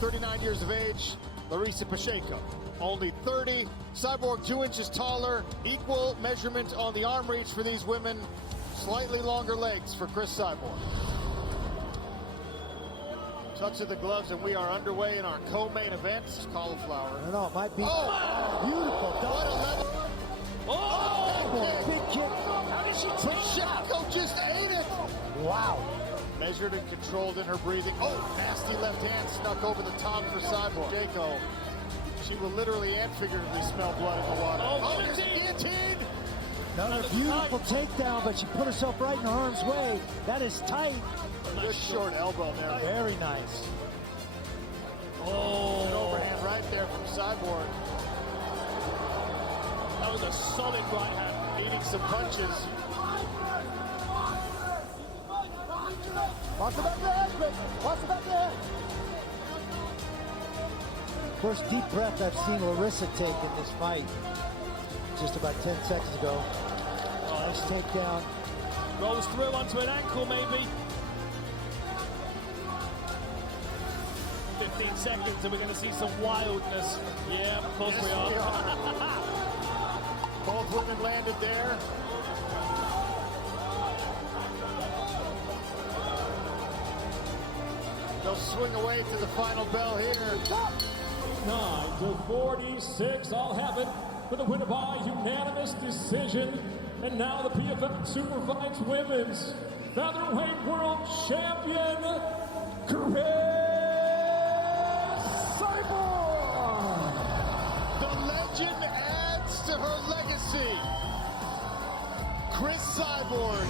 39 years of age, Larissa Pacheco. Only 30, Cyborg 2 inches taller, equal measurement on the arm reach for these women, slightly longer legs for Chris Cyborg. Touch of the gloves, and we are underway in our co-main event. Cauliflower. No, it might be beautiful. What a level. big kick. How did she take Pacheco just ate it. Wow. Measured and controlled in her breathing. Oh, nasty left hand snuck over the top for Cyborg. Pacheco. She will literally and figuratively smell blood in the water. Oh, there's a guillotine. Another beautiful takedown, but she put herself right in harm's way. That is tight. Good short elbow there. Very nice. Oh, an overhand right there from Cyborg. That was a solid right hand. Eating some punches. Watch the back of the head, Rick. Watch the back of the head. First deep breath I've seen Larissa take in this fight. Just about 10 seconds ago. Nice takedown. Rolls through onto an ankle, maybe. 15 seconds and we're going to see some wildness. Yeah, of course we are. Both women landed there. They'll swing away to the final bell here. 9-46, I'll have it for the winner by unanimous decision. And now the PFL Superfights Women's Featherweight World Champion, Chris Cyborg. The legend adds to her legacy. Chris Cyborg.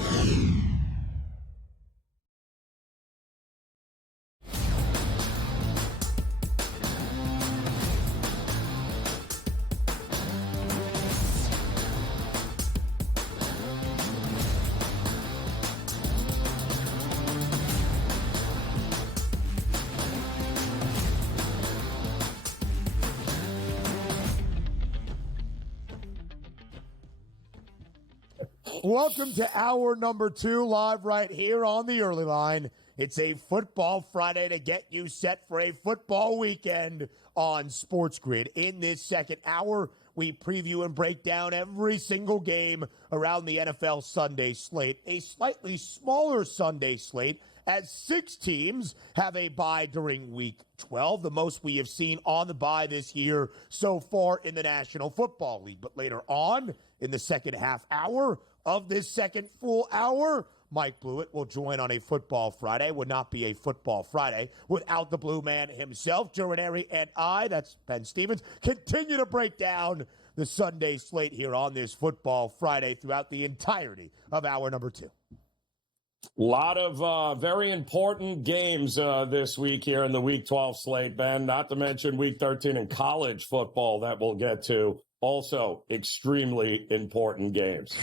Welcome to hour number 2, live right here on the early line. It's a football Friday to get you set for a football weekend on SportsGrid. In this second hour, we preview and break down every single game around the NFL Sunday slate. A slightly smaller Sunday slate as 6 teams have a bye during Week 12, the most we have seen on the bye this year so far in the National Football League. But later on in the second half hour of this second full hour, Mike Blewitt will join on a Football Friday. Would not be a Football Friday without the Blue Man himself. Joe and I, that's Ben Stevens, continue to break down the Sunday slate here on this Football Friday throughout the entirety of hour number 2. A lot of very important games this week here in the Week 12 slate, Ben, not to mention Week 13 in college football that we'll get to. Also, extremely important games.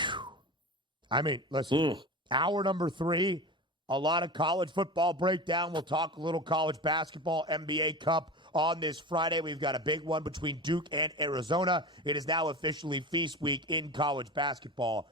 I mean, listen, hour number 3, a lot of college football breakdown. We'll talk a little college basketball, NBA Cup on this Friday. We've got a big one between Duke and Arizona. It is now officially feast week in college basketball.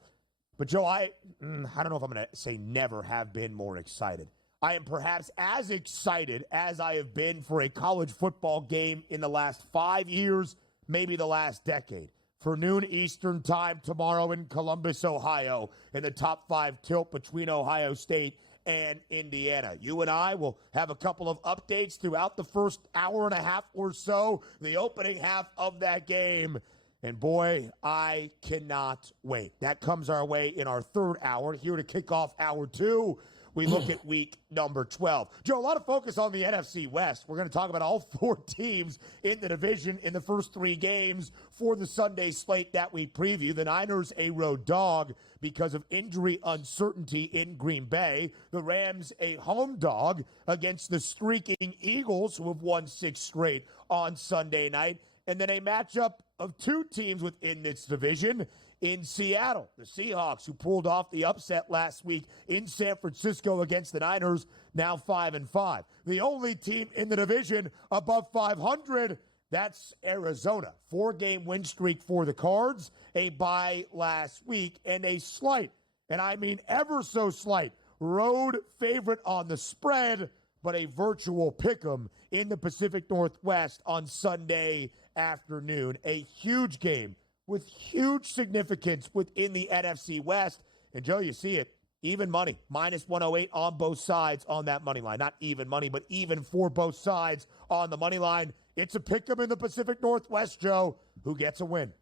But, Joe, I don't know if I'm going to say never have been more excited. I am perhaps as excited as I have been for a college football game in the last 5 years, maybe the last decade. For noon Eastern time tomorrow in Columbus, Ohio, in the top 5 tilt between Ohio State and Indiana. You and I will have a couple of updates throughout the first hour and a half or so, the opening half of that game. And boy, I cannot wait. That comes our way in our third hour. Here to kick off hour 2, we look at week number 12. Joe, a lot of focus on the NFC West. We're going to talk about all 4 teams in the division in the first 3 games for the Sunday slate that we preview. The Niners, a road dog because of injury uncertainty in Green Bay. The Rams, a home dog against the streaking Eagles, who have won 6 straight on Sunday night. And then a matchup of 2 teams within this division in Seattle. The Seahawks, who pulled off the upset last week in San Francisco against the Niners, now 5-5. The only team in the division above 500, that's Arizona. 4-game win streak for the Cards, a bye last week, and a slight, and I mean ever so slight, road favorite on the spread but a virtual pick'em in the Pacific Northwest on Sunday afternoon. A huge game with huge significance within the NFC West. And, Joe, you see it. Even money, minus 108 on both sides on that money line. Not even money, but even for both sides on the money line. It's a pick'em in the Pacific Northwest, Joe. Who gets a win?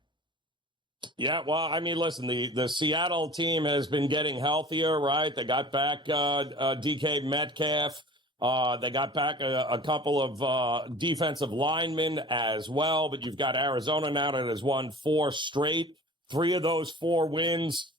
Yeah, well, I mean, listen, the Seattle team has been getting healthier, right? They got back DK Metcalf. They got back a couple of defensive linemen as well, but you've got Arizona now that has won 4 straight. 3 of those 4 wins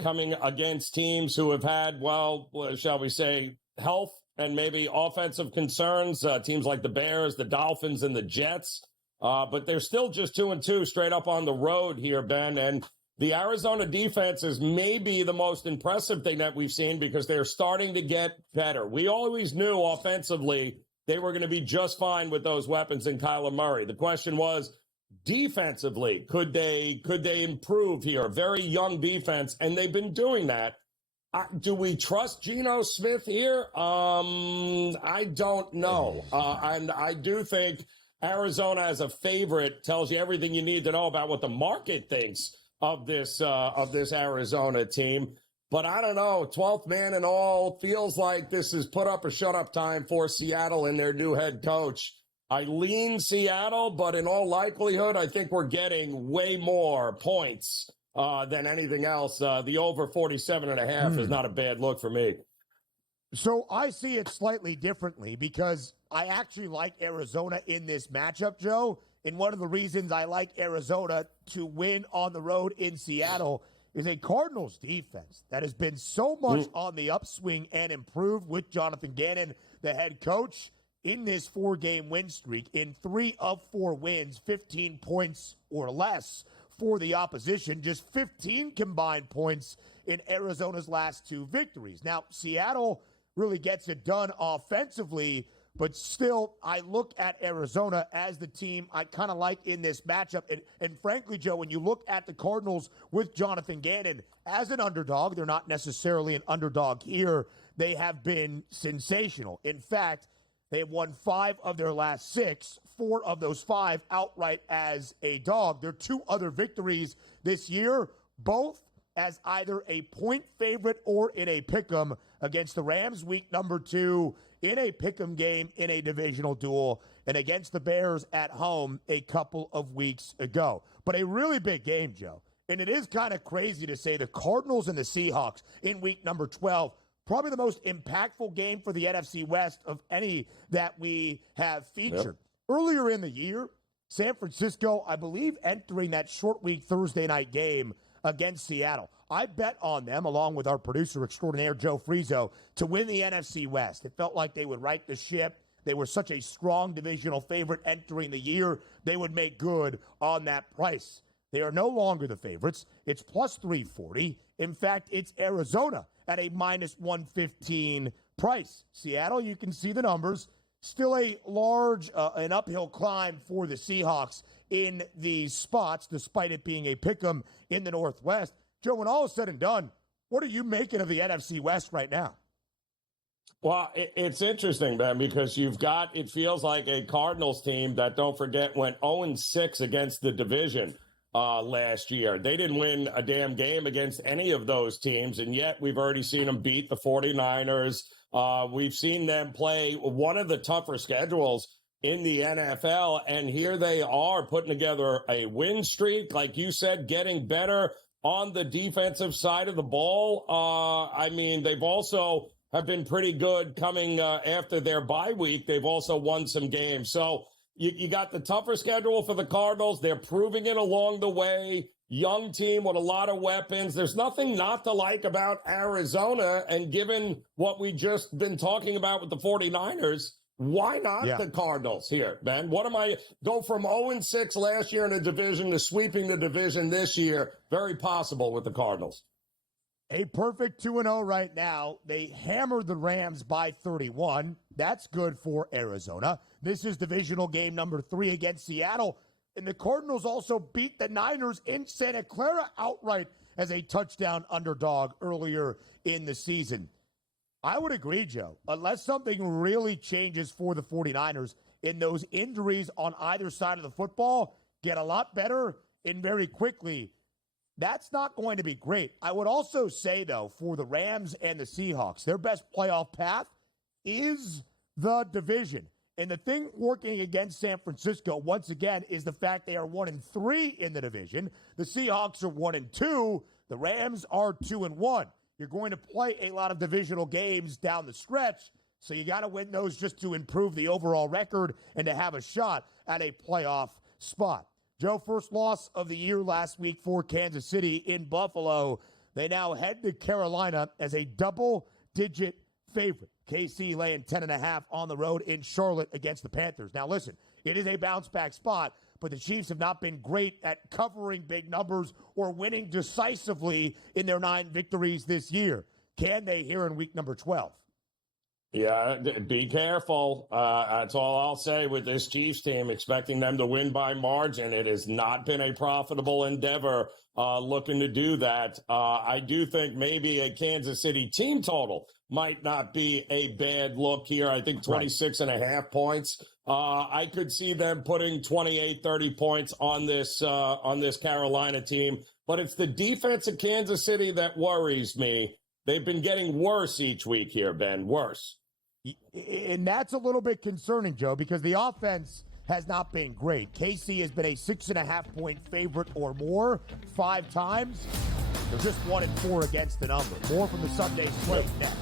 coming against teams who have had, well, shall we say, health and maybe offensive concerns, teams like the Bears, the Dolphins, and the Jets. But they're still just 2-2 straight up on the road here, Ben. And the Arizona defense is maybe the most impressive thing that we've seen because they're starting to get better. We always knew offensively they were going to be just fine with those weapons in Kyler Murray. The question was, defensively, could they improve here? Very young defense, and they've been doing that. Do we trust Geno Smith here? I don't know. And I do think Arizona as a favorite tells you everything you need to know about what the market thinks of this Arizona team. But I don't know. 12th man and all feels like this is put up or shut up time for Seattle and their new head coach. I lean Seattle, but in all likelihood, I think we're getting way more points than anything else. The over 47.5 is not a bad look for me. So I see it slightly differently because I actually like Arizona in this matchup, Joe. And one of the reasons I like Arizona to win on the road in Seattle is a Cardinals defense that has been so much on the upswing and improved with Jonathan Gannon, the head coach, in this 4-game win streak. In 3 of 4 wins, 15 points or less for the opposition, just 15 combined points in Arizona's last 2 victories. Now, Seattle really gets it done offensively, but still, I look at Arizona as the team I kind of like in this matchup. And frankly, Joe, when you look at the Cardinals with Jonathan Gannon as an underdog, they're not necessarily an underdog here. They have been sensational. In fact, they have won 5 of their last 6, 4 of those 5 outright as a dog. Their 2 other victories this year, both as either a point favorite or in a pick'em against the Rams week number 2, in a pick'em game in a divisional duel, and against the Bears at home a couple of weeks ago. But a really big game, Joe. And it is kind of crazy to say the Cardinals and the Seahawks in week number 12, probably the most impactful game for the NFC West of any that we have featured. Yep. Earlier in the year, San Francisco, I believe, entering that short week Thursday night game against Seattle. I bet on them, along with our producer extraordinaire, Joe Frizo, to win the NFC West. It felt like they would right the ship. They were such a strong divisional favorite entering the year. They would make good on that price. They are no longer the favorites. It's plus 340. In fact, it's Arizona at a minus 115 price. Seattle, you can see the numbers. Still a large, an uphill climb for the Seahawks in these spots, despite it being a pick'em in the Northwest. Joe, when all is said and done, what are you making of the NFC West right now? Well, it's interesting, Ben, because you've got, it feels like a Cardinals team that, don't forget, went 0-6 against the division last year. They didn't win a damn game against any of those teams, and yet we've already seen them beat the 49ers. We've seen them play one of the tougher schedules in the NFL, and here they are putting together a win streak, like you said, getting better on the defensive side of the ball. I mean, they've also have been pretty good coming after their bye week. They've also won some games. So you got the tougher schedule for the Cardinals. They're proving it along the way. Young team with a lot of weapons. There's nothing not to like about Arizona. And given what we just been talking about with the 49ers, why not the Cardinals here, Ben? What am I go from 0-6 last year in the division to sweeping the division this year? Very possible with the Cardinals. A perfect 2-0 right now. They hammered the Rams by 31. That's good for Arizona. This is divisional game number 3 against Seattle. And the Cardinals also beat the Niners in Santa Clara outright as a touchdown underdog earlier in the season. I would agree, Joe. Unless something really changes for the 49ers and those injuries on either side of the football get a lot better and very quickly, that's not going to be great. I would also say, though, for the Rams and the Seahawks, their best playoff path is the division. And the thing working against San Francisco, once again, is the fact they are 1-3 in the division. The Seahawks are 1-2. The Rams are 2-1. You're going to play a lot of divisional games down the stretch, so you got to win those just to improve the overall record and to have a shot at a playoff spot. Joe, first loss of the year last week for Kansas City in Buffalo. They now head to Carolina as a double-digit favorite. KC laying 10.5 on the road in Charlotte against the Panthers. Now, listen, it is a bounce-back spot, but the Chiefs have not been great at covering big numbers or winning decisively in their 9 victories this year. Can they here in week number 12? Yeah, be careful. That's all I'll say with this Chiefs team, expecting them to win by margin. It has not been a profitable endeavor looking to do that. I do think maybe a Kansas City team total might not be a bad look here. I think 26.5 points. I could see them putting 28, 30 points on this Carolina team. But it's the defense of Kansas City that worries me. They've been getting worse each week here, Ben. Worse. And that's a little bit concerning, Joe, because the offense has not been great. KC has been a 6.5-point favorite or more 5 times. They're just 1-4 against the number. More from the Sunday slate next.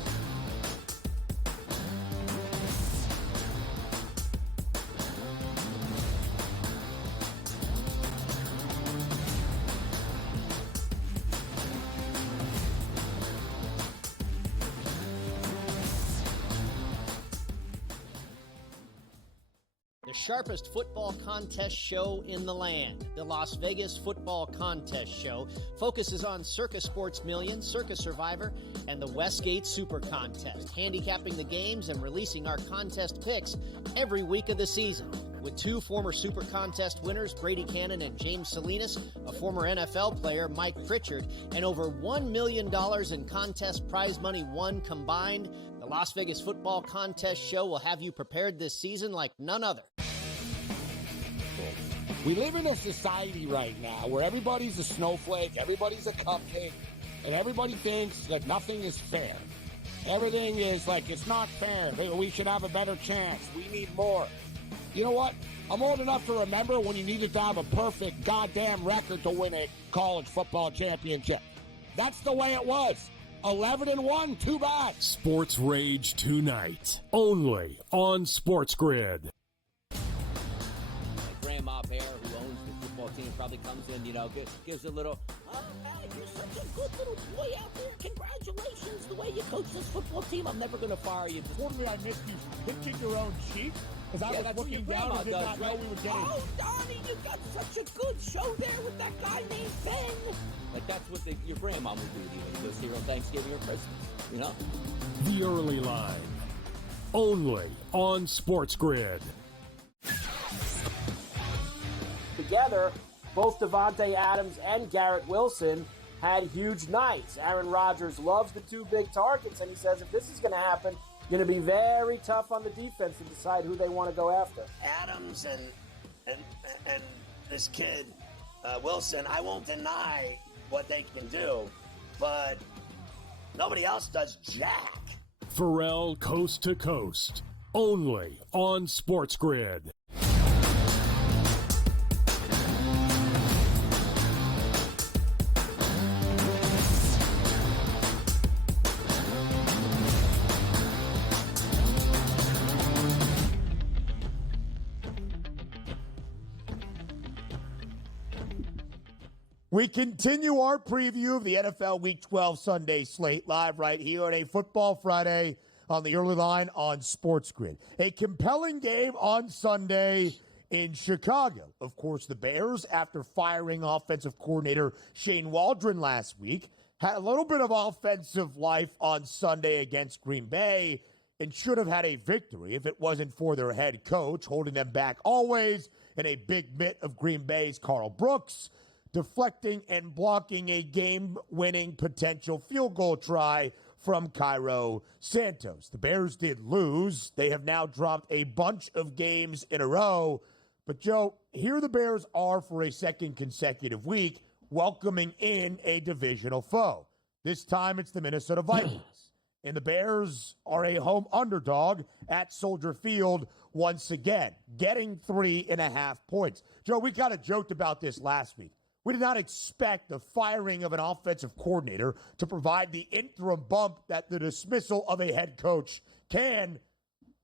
Sharpest football contest show in the land. The Las Vegas Football Contest Show focuses on Circus Sports Million, Circus Survivor, and the Westgate Super Contest, handicapping the games and releasing our contest picks every week of the season. With 2 former Super Contest winners, Brady Cannon and James Salinas, a former NFL player, Mike Pritchard, and over $1 million in contest prize money won combined, the Las Vegas Football Contest Show will have you prepared this season like none other. We live in a society right now where everybody's a snowflake, everybody's a cupcake, and everybody thinks that nothing is fair. Everything is like, it's not fair. We should have a better chance. We need more. You know what? I'm old enough to remember when you needed to have a perfect goddamn record to win a college football championship. That's the way it was. 11-1, too bad. Sports Rage tonight, only on SportsGrid. Grandma Bear, who owns the football team, probably comes in, gives a little, oh, man, you're such a good little boy out there. Congratulations, the way you coach this football team. I'm never going to fire you. Fortunately, I missed you pinching your own cheek because I was looking down and did not know we were getting. Oh, Donnie, you got such a good show there with that guy named Ben. Like, that's what your grandma would do to you when you go see her on Thanksgiving or Christmas, you know? The Early Line, only on SportsGrid. Together, both Devontae Adams and Garrett Wilson had huge nights. Aaron Rodgers loves the 2 big targets, and he says if this is going to happen, it's going to be very tough on the defense to decide who they want to go after. Adams and this kid, Wilson, I won't deny what they can do, but nobody else does jack. Pharrell Coast to Coast, only on SportsGrid. We continue our preview of the NFL Week 12 Sunday slate live right here on a Football Friday on the Early Line on SportsGrid. A compelling game on Sunday in Chicago. Of course, the Bears, after firing offensive coordinator Shane Waldron last week, had a little bit of offensive life on Sunday against Green Bay and should have had a victory if it wasn't for their head coach holding them back always and a big mitt of Green Bay's Carl Brooks, deflecting and blocking a game-winning potential field goal try from Cairo Santos. The Bears did lose. They have now dropped a bunch of games in a row. But, Joe, here the Bears are for a second consecutive week, welcoming in a divisional foe. This time it's the Minnesota Vikings. And the Bears are a home underdog at Soldier Field once again, getting 3.5 points. Joe, we kind of joked about this last week. We did not expect the firing of an offensive coordinator to provide the interim bump that the dismissal of a head coach can,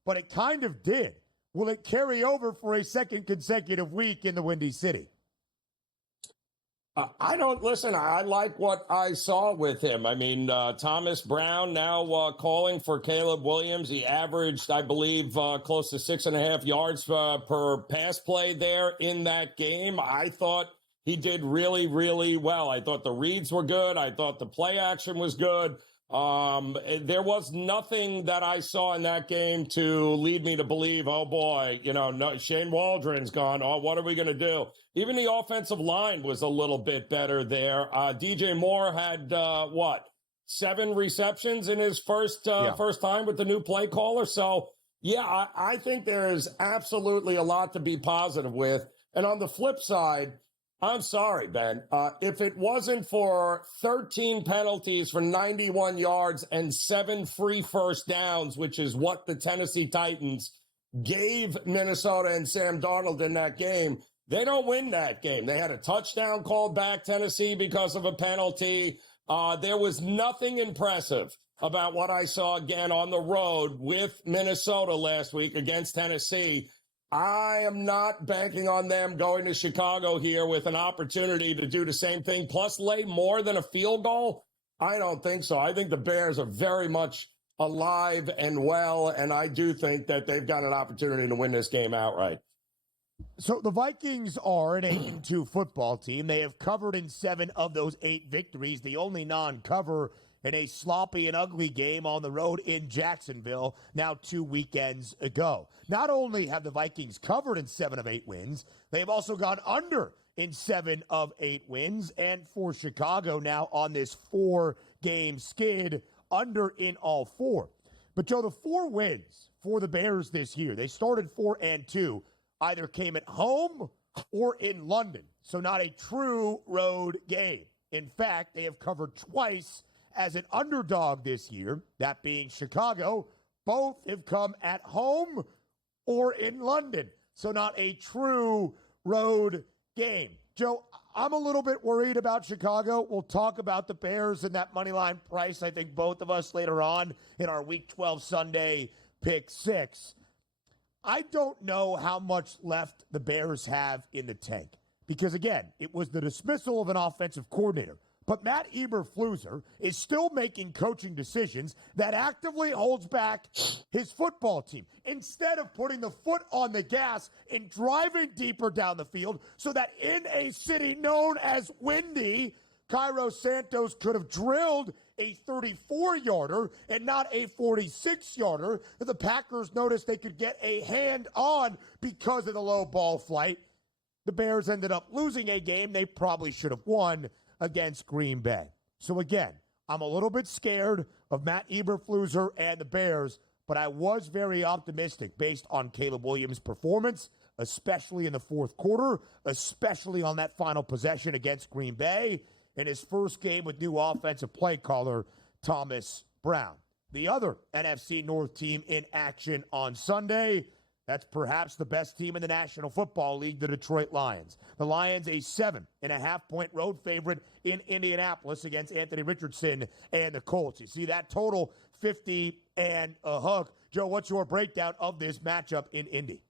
but it kind of did. Will it carry over for a second consecutive week in the Windy City? I like what I saw with him. I mean, Thomas Brown now calling for Caleb Williams. He averaged, I believe, close to 6.5 yards per pass play there in that game. I thought he did really, really well. I thought the reads were good. I thought the play action was good. There was nothing that I saw in that game to lead me to believe, oh boy, no, Shane Waldron's gone. Oh, what are we going to do? Even the offensive line was a little bit better there. DJ Moore had, 7 receptions in his first time with the new play caller. So, yeah, I think there's absolutely a lot to be positive with. And on the flip side, I'm sorry, Ben. If it wasn't for 13 penalties for 91 yards and 7 free first downs, which is what the Tennessee Titans gave Minnesota and Sam Darnold in that game, they don't win that game. They had a touchdown called back, Tennessee, because of a penalty. There was nothing impressive about what I saw again on the road with Minnesota last week against Tennessee. I am not banking on them going to Chicago here with an opportunity to do the same thing, plus lay more than a field goal. I don't think so. I think the Bears are very much alive and well, and I do think that they've got an opportunity to win this game outright. So the Vikings are an 8-2 football team. They have covered in 7 of those 8 victories. The only non-cover in a sloppy and ugly game on the road in Jacksonville now 2 weekends ago. Not only have the Vikings covered in 7 of 8 wins, they have also gone under in 7 of 8 wins. And for Chicago now on this 4-game skid, under in all 4. But, Joe, the 4 wins for the Bears this year, they started 4-2, either came at home or in London. So not a true road game. In fact, they have covered twice as an underdog this year, that being Chicago. Both have come at home or in London. So not a true road game. Joe, I'm a little bit worried about Chicago. We'll talk about the Bears and that money line price, I think both of us later on in our Week 12 Sunday Pick 6. I don't know how much left the Bears have in the tank. Because, again, it was the dismissal of an offensive coordinator. But Matt Eberflus is still making coaching decisions that actively holds back his football team instead of putting the foot on the gas and driving deeper down the field so that in a city known as Windy, Cairo Santos could have drilled a 34-yarder and not a 46-yarder. The Packers noticed they could get a hand on because of the low ball flight. The Bears ended up losing a game they probably should have won against Green Bay. So again, I'm a little bit scared of Matt Eberflus and the Bears, but I was very optimistic based on Caleb Williams' performance, especially in the fourth quarter, especially on that final possession against Green Bay in his first game with new offensive play caller Thomas Brown. The other NFC North team in action on Sunday, that's perhaps the best team in the National Football League, the Detroit Lions. The Lions, a 7.5-point road favorite in Indianapolis against Anthony Richardson and the Colts. You see that total, 50 and a hook. Joe, what's your breakdown of this matchup in Indy?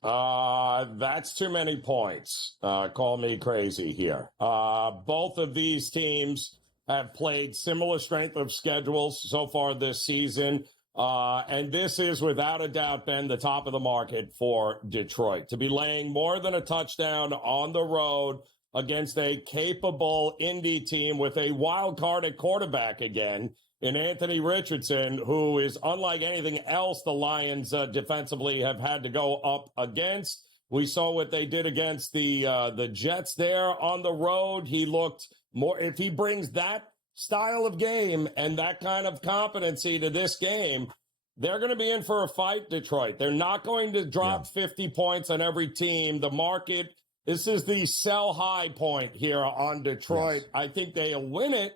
That's too many points. Call me crazy here. Both of these teams have played similar strength of schedules so far this season. And this is, without a doubt, Ben, the top of the market for Detroit. To be laying more than a touchdown on the road against a capable Indy team with a wild card at quarterback again in Anthony Richardson, who is unlike anything else the Lions defensively have had to go up against. We saw what they did against the Jets there on the road. He looked more, if he brings that style of game and that kind of competency to this game, they're going to be in for a fight, Detroit. They're not going to drop 50 points on every team. The market, this is the sell high point here on Detroit. Yes. I think they'll win it,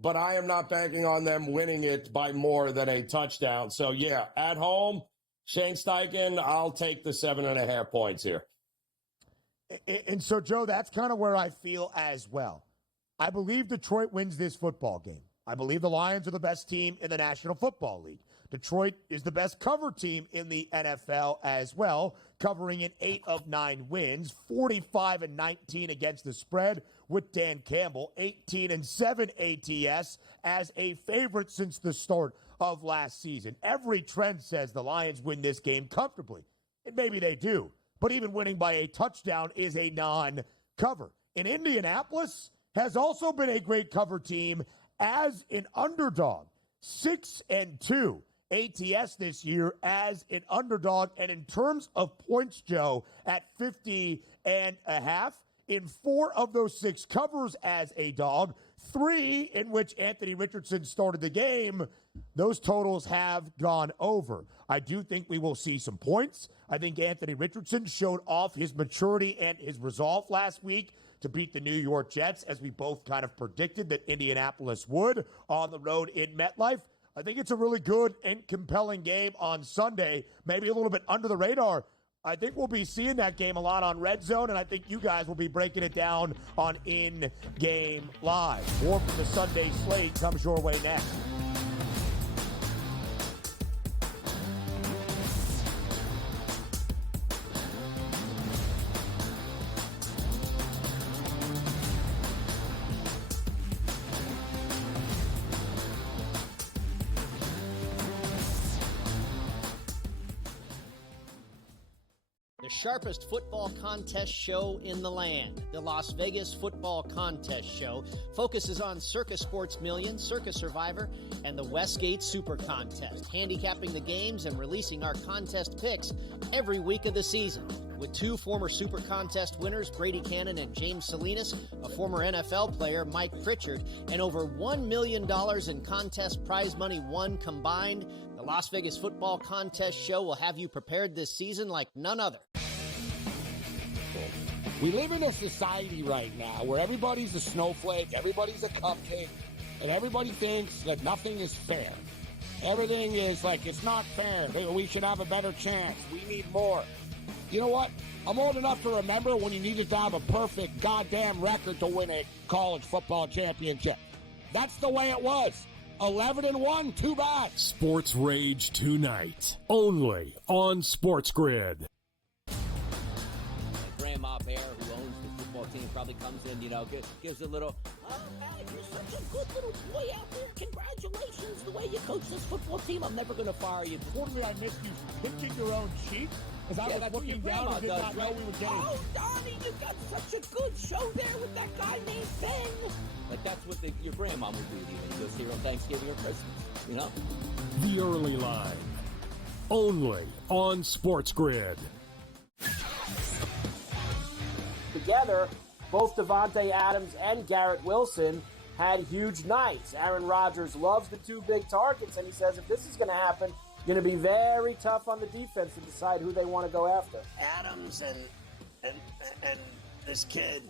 but I am not banking on them winning it by more than a touchdown. So, yeah, at home, Shane Steichen, I'll take the 7.5 points here. And so, Joe, that's kind of where I feel as well. I believe Detroit wins this football game. I believe the Lions are the best team in the National Football League. Detroit is the best cover team in the NFL as well, covering in 8 of 9 wins, 45-19 against the spread with Dan Campbell, 18-7 ATS as a favorite since the start of last season. Every trend says the Lions win this game comfortably, and maybe they do, but even winning by a touchdown is a non-cover. And Indianapolis has also been a great cover team as an underdog, 6-2. ATS this year as an underdog. And in terms of points, Joe, at 50.5, in 4 of those 6 covers as a dog, 3 in which Anthony Richardson started the game, those totals have gone over. I do think we will see some points. I think Anthony Richardson showed off his maturity and his resolve last week to beat the New York Jets, as we both kind of predicted that Indianapolis would on the road in MetLife. I think it's a really good and compelling game on Sunday, maybe a little bit under the radar. I think we'll be seeing that game a lot on Red Zone, and I think you guys will be breaking it down on In Game Live. More from the Sunday slate comes your way next. Sharpest football contest show in the land. The Las Vegas Football Contest Show focuses on Circus Sports Million, Circus Survivor, and the Westgate Super Contest, handicapping the games and releasing our contest picks every week of the season. With 2 former Super Contest winners, Brady Cannon and James Salinas, a former NFL player, Mike Pritchard, and over $1 million in contest prize money won combined, the Las Vegas Football Contest Show will have you prepared this season like none other. We live in a society right now where everybody's a snowflake, everybody's a cupcake, and everybody thinks that nothing is fair. Everything is like, it's not fair. We should have a better chance. We need more. You know what? I'm old enough to remember when you needed to have a perfect goddamn record to win a college football championship. That's the way it was. 11-1, too bad. Sports Rage tonight, only on SportsGrid. Grandma Bear, who owns the football team, probably comes in, gives a little, oh, man, you're such a good little boy out there. Congratulations, the way you coach this football team. I'm never going to fire you. Quarterly, I missed you pinching your own cheek as I was looking down and did not know we were getting. Oh, Donnie, you got such a good show there with that guy named Ben. Like, that's what your grandma would do to you when you go see her on Thanksgiving or Christmas, The Early Line, only on SportsGrid. Together, both Davante Adams and Garrett Wilson had huge nights. Aaron Rodgers loves the 2 big targets, and he says if this is going to happen, it's going to be very tough on the defense to decide who they want to go after. Adams and this kid,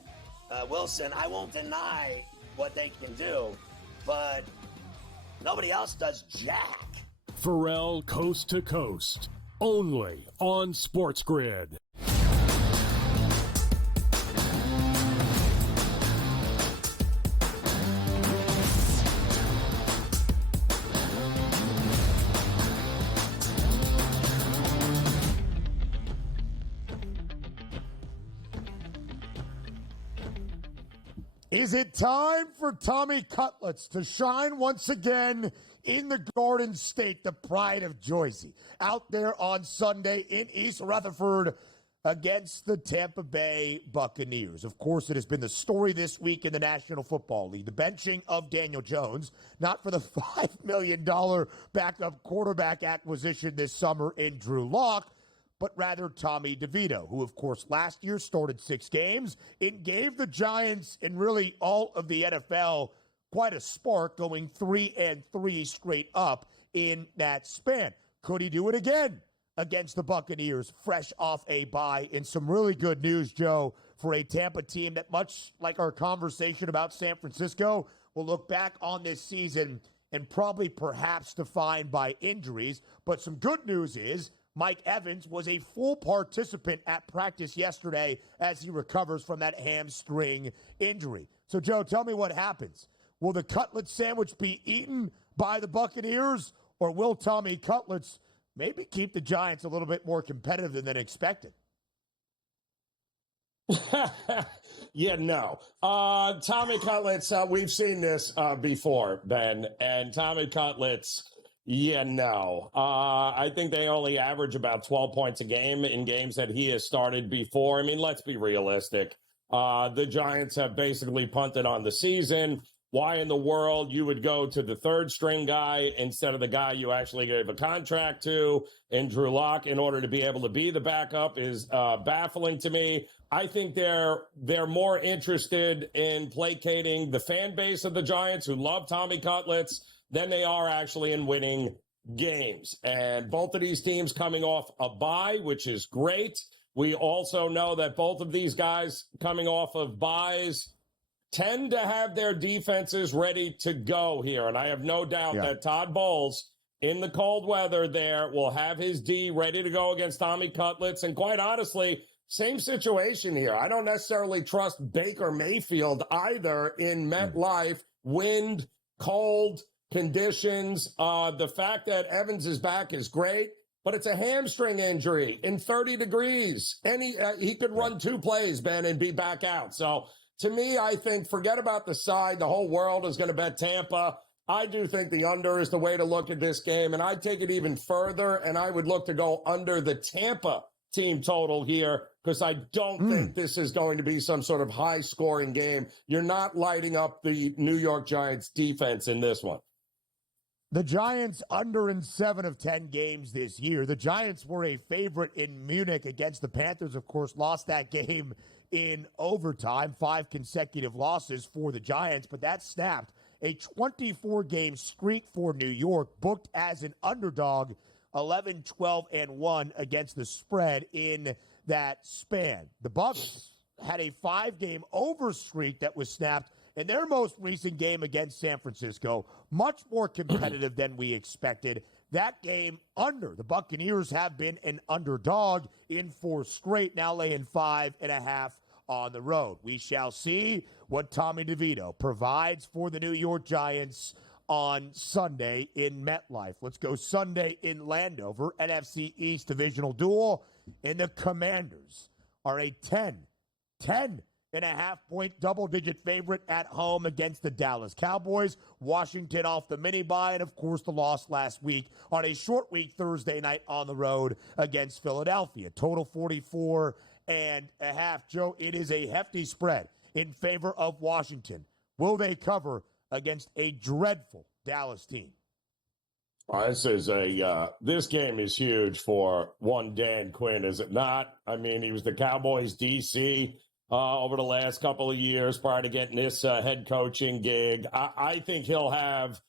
Wilson, I won't deny what they can do, but nobody else does jack. Pharrell Coast to Coast, only on SportsGrid. Is it time for Tommy Cutlets to shine once again in the Garden State, the pride of Jersey, out there on Sunday in East Rutherford against the Tampa Bay Buccaneers? Of course, it has been the story this week in the National Football League, the benching of Daniel Jones, not for the $5 million backup quarterback acquisition this summer in Drew Lock, but rather Tommy DeVito, who, of course, last year started 6 games and gave the Giants and really all of the NFL quite a spark, going 3-3 straight up in that span. Could he do it again against the Buccaneers, fresh off a bye? And some really good news, Joe, for a Tampa team that, much like our conversation about San Francisco, will look back on this season and probably perhaps defined by injuries. But some good news is Mike Evans was a full participant at practice yesterday as he recovers from that hamstring injury. So, Joe, tell me what happens. Will the cutlet sandwich be eaten by the Buccaneers, or will Tommy Cutlets maybe keep the Giants a little bit more competitive than expected? Yeah, no. Tommy Cutlets, we've seen this before, Ben. And Tommy Cutlets, yeah, no. I think they only average about 12 points a game in games that he has started before. I mean, let's be realistic. The Giants have basically punted on the season. Why in the world you would go to the third string guy instead of the guy you actually gave a contract to in Drew Lock in order to be able to be the backup is baffling to me. I think they're more interested in placating the fan base of the Giants who love Tommy Cutlets than they are actually in winning games. And both of these teams coming off a bye, which is great. We also know that both of these guys coming off of byes tend to have their defenses ready to go here. And I have no doubt that Todd Bowles, in the cold weather there, will have his D ready to go against Tommy Cutlets. And quite honestly, same situation here. I don't necessarily trust Baker Mayfield either in MetLife, wind, cold conditions. The fact that Evans is back is great, but it's a hamstring injury in 30 degrees. And he could run 2 plays, Ben, and be back out. So to me, I think forget about the side. The whole world is going to bet Tampa. I do think the under is the way to look at this game, and I'd take it even further, and I would look to go under the Tampa team total here because I don't think this is going to be some sort of high-scoring game. You're not lighting up the New York Giants defense in this one. The Giants under in 7 of 10 games this year. The Giants were a favorite in Munich against the Panthers, of course, lost that game in overtime, 5 consecutive losses for the Giants, but that snapped. A 24-game streak for New York, booked as an underdog, 11-12-1 against the spread in that span. The Bucs had a 5-game over streak that was snapped in their most recent game against San Francisco, much more competitive than we expected. That game under. The Buccaneers have been an underdog in 4 straight, now laying 5.5 on the road. We shall see what Tommy DeVito provides for the New York Giants on Sunday in MetLife. Let's go Sunday in Landover, NFC East divisional duel, and the Commanders are a 10.5-point double-digit favorite at home against the Dallas Cowboys. Washington off the mini-bye, and of course the loss last week on a short week Thursday night on the road against Philadelphia. Total 44.5. Joe, it is a hefty spread in favor of Washington. Will they cover against a dreadful Dallas team? This game is huge for one Dan Quinn, is it not? I mean, he was the Cowboys DC over the last couple of years prior to getting this head coaching gig. I think he'll have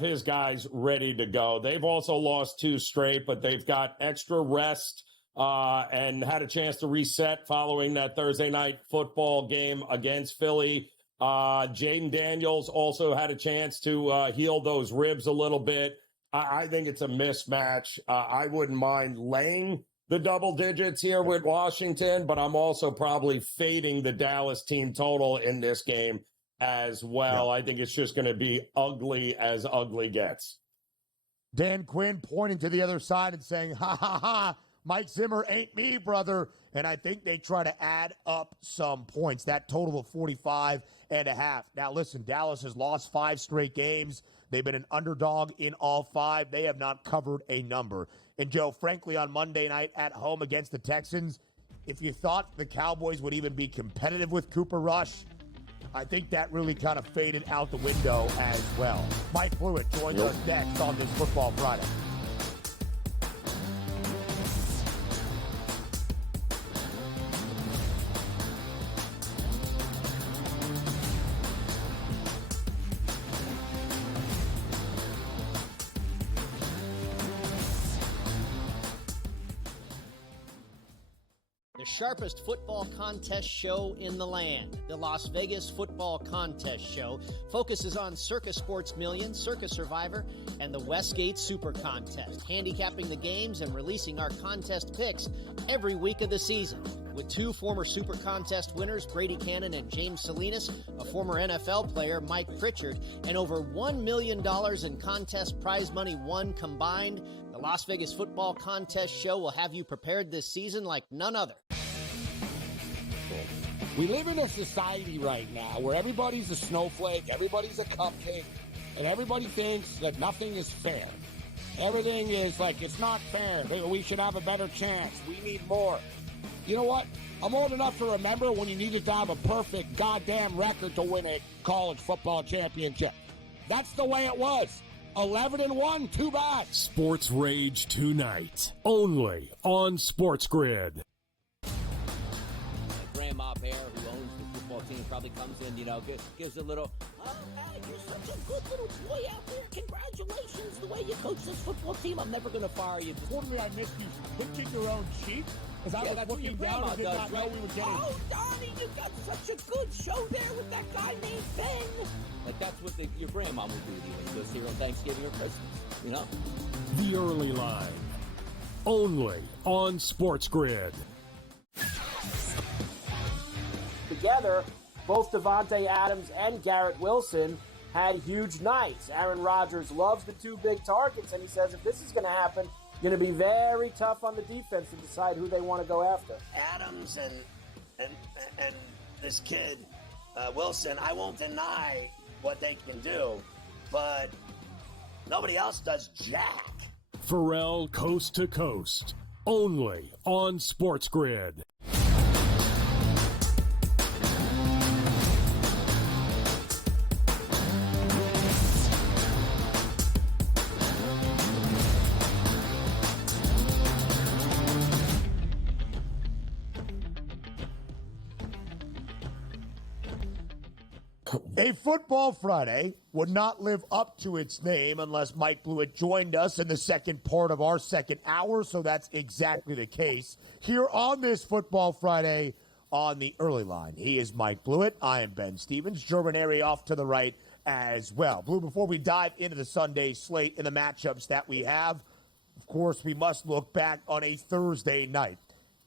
his guys ready to go. They've also lost 2 straight, but they've got extra rest and had a chance to reset following that Thursday night football game against Philly. Jaden Daniels also had a chance to heal those ribs a little bit. I think it's a mismatch. I wouldn't mind laying the double digits here with Washington, but I'm also probably fading the Dallas team total in this game as well. I think it's just going to be ugly as ugly gets. Dan Quinn pointing to the other side and saying, ha, ha, ha, Mike Zimmer ain't me, brother. And I think they try to add up some points. That total of 45.5. Now, listen, Dallas has lost 5 straight games. They've been an underdog in all 5. They have not covered a number. And, Joe, frankly, on Monday night at home against the Texans, if you thought the Cowboys would even be competitive with Cooper Rush, I think that really kind of faded out the window as well. Mike Blewitt joins us next on this Football Friday. The sharpest football contest show in the land. The Las Vegas Football Contest Show focuses on Circus Sports Million, Circus Survivor, and the Westgate Super Contest, handicapping the games and releasing our contest picks every week of the season. With two former Super Contest winners, Brady Cannon and James Salinas, a former NFL player, Mike Pritchard, and over $1 million in contest prize money won combined, the Las Vegas Football Contest Show will have you prepared this season like none other. We live in a society right now where everybody's a snowflake, everybody's a cupcake, and everybody thinks that nothing is fair. Everything is like, it's not fair. We should have a better chance. We need more. You know what? I'm old enough to remember when you needed to have a perfect goddamn record to win a college football championship. That's the way it was. 11-1, too bad. Sports Rage tonight, only on SportsGrid. Grandma Bear, who owns the football team, probably comes in, gives a little, oh, hey, you're such a good little boy out there. Congratulations, the way you coach this football team. I'm never going to fire you. Quarterly, I missed you picking your own sheep. Because I was looking down and did not know we were getting. Oh, Donnie, you got such a good show there with that guy named Ben. Like, that's what your grandma would do to you when you go see her on Thanksgiving or Christmas, The Early Line, only on SportsGrid. Together, both Davante Adams and Garrett Wilson had huge nights. Aaron Rodgers loves the two big targets, and he says if this is going to happen, going to be very tough on the defense to decide who they want to go after. Adams and this kid Wilson, I won't deny what they can do, but nobody else does jack. Pharrell Coast to Coast, only on SportsGrid. A Football Friday would not live up to its name unless Mike Blewitt joined us in the second part of our second hour, so that's exactly the case. Here on this Football Friday on the Early Line, he is Mike Blewitt. I am Ben Stevens. German area off to the right as well. Blue, before we dive into the Sunday slate and the matchups that we have, of course, we must look back on a Thursday night.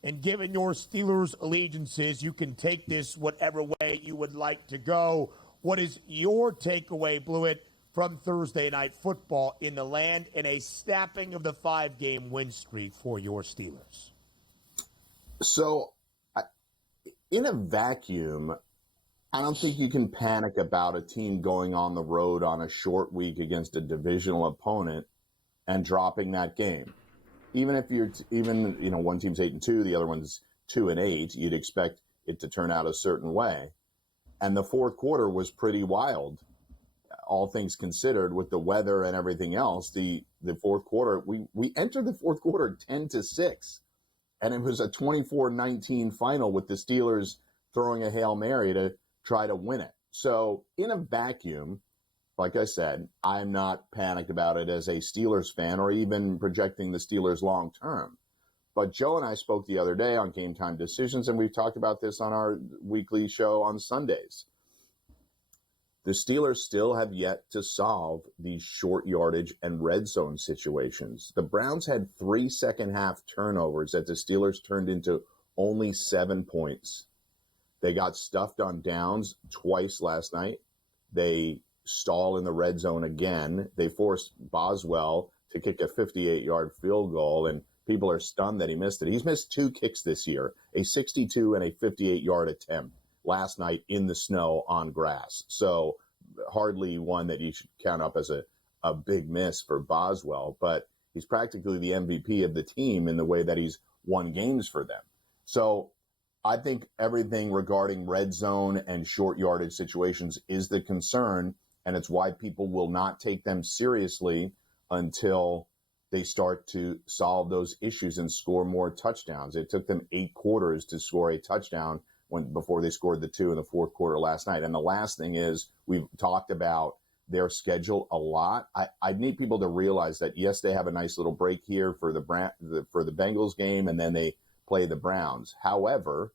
And given your Steelers allegiances, you can take this whatever way you would like to go. What is your takeaway, Blewitt, from Thursday night football in the land and a snapping of the 5-game win streak for your Steelers? So, in a vacuum, I don't think you can panic about a team going on the road on a short week against a divisional opponent and dropping that game. Even if one team's 8-2, the other one's 2-8, you'd expect it to turn out a certain way. And the fourth quarter was pretty wild, all things considered, with the weather and everything else. The fourth quarter, we entered the fourth quarter 10-6, and it was a 24-19 final with the Steelers throwing a Hail Mary to try to win it. So in a vacuum, like I said, I'm not panicked about it as a Steelers fan or even projecting the Steelers long term. But Joe and I spoke the other day on Game Time Decisions, and we've talked about this on our weekly show on Sundays. The Steelers still have yet to solve these short yardage and red zone situations. The Browns had 3 second-half turnovers that the Steelers turned into only 7 points. They got stuffed on downs twice last night. They stall in the red zone again. They forced Boswell to kick a 58-yard field goal, and people are stunned that he missed it. He's missed 2 kicks this year, a 62 and a 58-yard attempt last night in the snow on grass. So hardly one that you should count up as a big miss for Boswell, but he's practically the MVP of the team in the way that he's won games for them. So I think everything regarding red zone and short yardage situations is the concern, and it's why people will not take them seriously until they start to solve those issues and score more touchdowns. It took them 8 quarters to score a touchdown before they scored the 2 in the fourth quarter last night. And the last thing is, we've talked about their schedule a lot. I need people to realize that, yes, they have a nice little break here for the Bengals game, and then they play the Browns. However,